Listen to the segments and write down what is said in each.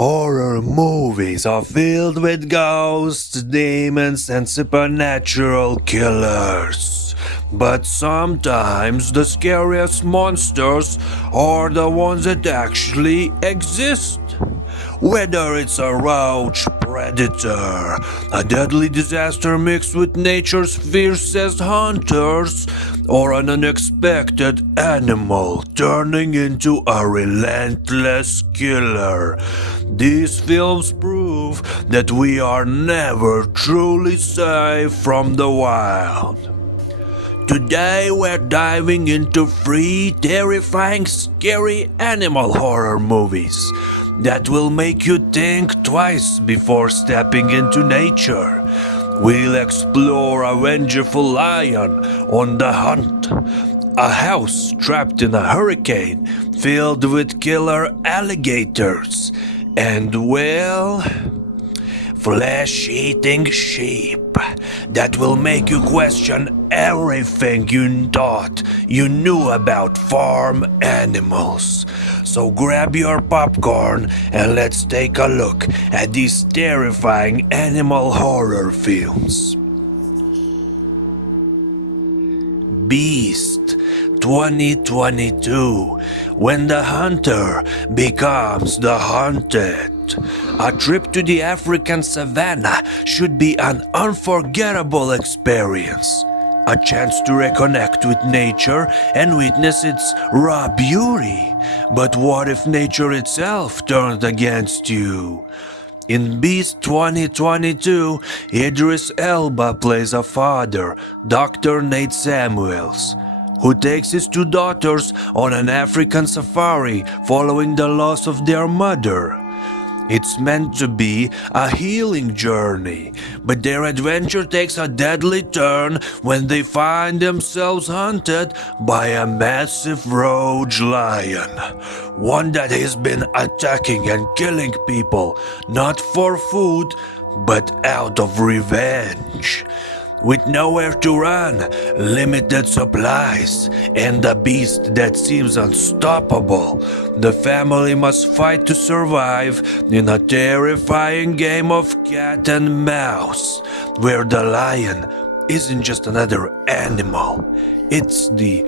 Horror movies are filled with ghosts, demons, and supernatural killers. But sometimes the scariest monsters are the ones that actually exist. Whether it's a roach predator, a deadly disaster mixed with nature's fiercest hunters, or an unexpected animal turning into a relentless killer, these films prove that we are never truly safe from the wild. Today we're diving into 3 terrifying, scary animal horror movies that will make you think twice before stepping into nature. We'll explore a vengeful lion on the hunt, a house trapped in a hurricane filled with killer alligators, and well, flesh-eating sheep that will make you question everything you thought you knew about farm animals. So grab your popcorn and let's take a look at these terrifying animal horror films. Beast 2022, when the hunter becomes the hunted. A trip to the African savannah should be an unforgettable experience. A chance to reconnect with nature and witness its raw beauty. But what if nature itself turned against you? In Beast 2022, Idris Elba plays a father, Dr. Nate Samuels, who takes his 2 daughters on an African safari following the loss of their mother. It's meant to be a healing journey, but their adventure takes a deadly turn when they find themselves hunted by a massive roach lion, one that has been attacking and killing people, not for food, but out of revenge. With nowhere to run, limited supplies, and a beast that seems unstoppable, the family must fight to survive in a terrifying game of cat and mouse, where the lion isn't just another animal, it's the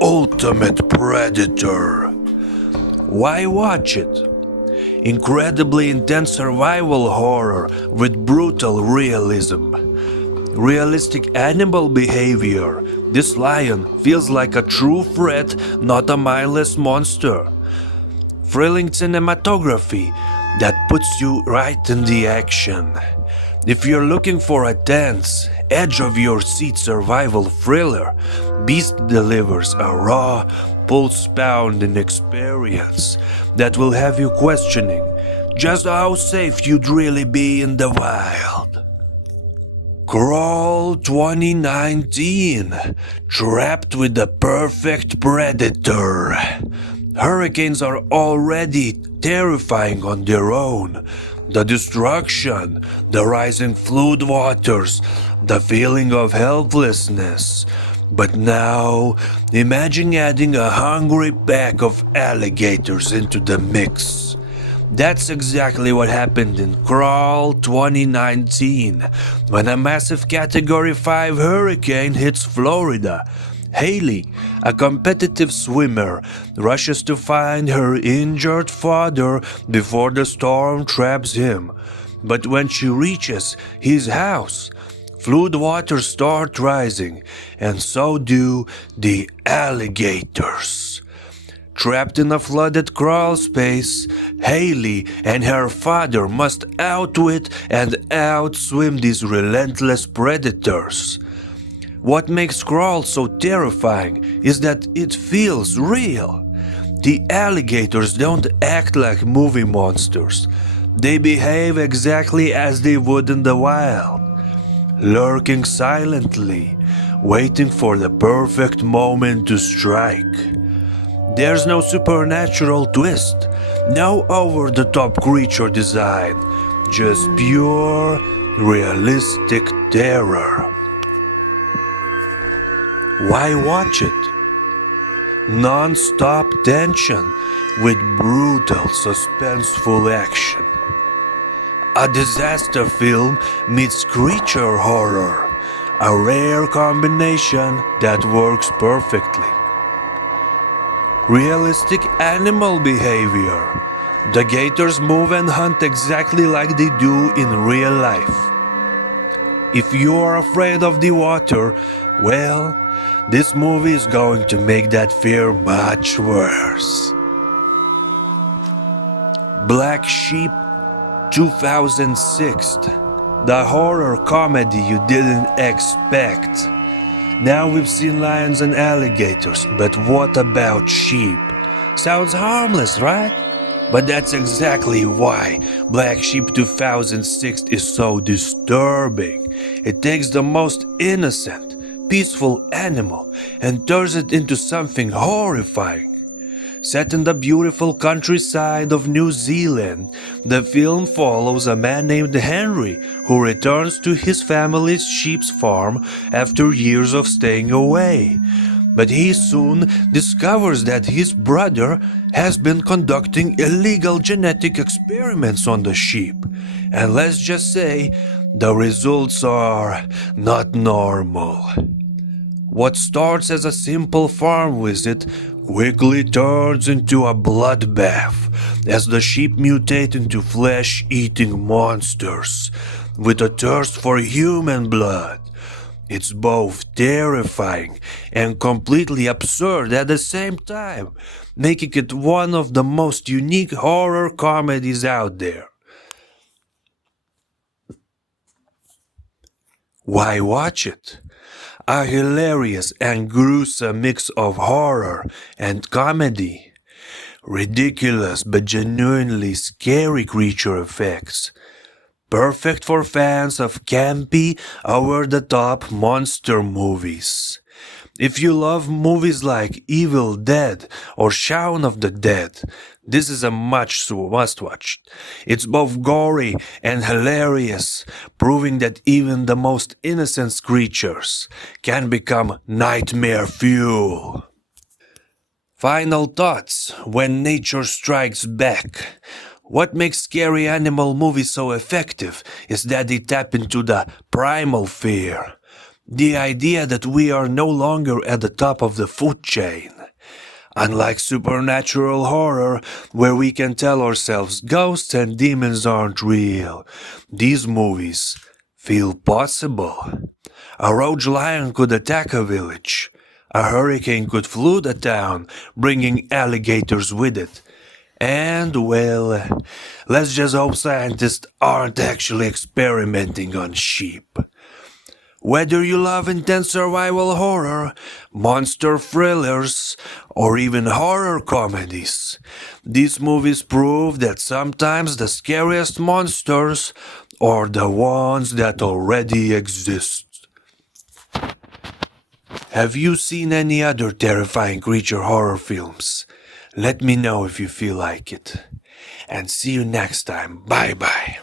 ultimate predator. Why watch it? Incredibly intense survival horror with brutal realism. Realistic animal behavior. This lion feels like a true threat, not a mindless monster. Thrilling cinematography that puts you right in the action. If you're looking for a tense, edge-of-your-seat survival thriller, Beast delivers a raw, pulse-pounding experience that will have you questioning just how safe you'd really be in the wild. Crawl 2019, trapped with the perfect predator. Hurricanes are already terrifying on their own. The destruction, the rising flood waters, the feeling of helplessness. But now, imagine adding a hungry pack of alligators into the mix. That's exactly what happened in Crawl 2019, when a massive Category 5 hurricane hits Florida. Haley, a competitive swimmer, rushes to find her injured father before the storm traps him. But when she reaches his house, flood waters start rising, and so do the alligators. Trapped in a flooded crawl space, Haley and her father must outwit and outswim these relentless predators. What makes Crawl so terrifying is that it feels real. The alligators don't act like movie monsters. They behave exactly as they would in the wild, lurking silently, waiting for the perfect moment to strike. There's no supernatural twist, no over-the-top creature design, just pure, realistic terror. Why watch it? Non-stop tension, with brutal, suspenseful action. A disaster film meets creature horror, a rare combination that works perfectly. Realistic animal behavior. The gators move and hunt exactly like they do in real life. If you are afraid of the water, well, this movie is going to make that fear much worse. Black Sheep 2006. The horror comedy you didn't expect. Now we've seen lions and alligators, but what about sheep? Sounds harmless, right? But that's exactly why Black Sheep 2006 is so disturbing. It takes the most innocent, peaceful animal and turns it into something horrifying. Set in the beautiful countryside of New Zealand, the film follows a man named Henry who returns to his family's sheep's farm after years of staying away. But he soon discovers that his brother has been conducting illegal genetic experiments on the sheep. And let's just say, the results are not normal. What starts as a simple farm visit quickly turns into a bloodbath as the sheep mutate into flesh-eating monsters with a thirst for human blood. It's both terrifying and completely absurd at the same time, making it one of the most unique horror comedies out there. Why watch it? A hilarious and gruesome mix of horror and comedy. Ridiculous but genuinely scary creature effects. Perfect for fans of campy, over-the-top monster movies. If you love movies like Evil Dead or Shaun of the Dead, this is a must-watch. It's both gory and hilarious, proving that even the most innocent creatures can become nightmare fuel. Final thoughts when nature strikes back. What makes scary animal movies so effective is that they tap into the primal fear. The idea that we are no longer at the top of the food chain. Unlike supernatural horror, where we can tell ourselves ghosts and demons aren't real, these movies feel possible. A rogue lion could attack a village. A hurricane could flood a town, bringing alligators with it. And, well, let's just hope scientists aren't actually experimenting on sheep. Whether you love intense survival horror, monster thrillers, or even horror comedies, these movies prove that sometimes the scariest monsters are the ones that already exist. Have you seen any other terrifying creature horror films? Let me know if you feel like it. And see you next time. Bye bye.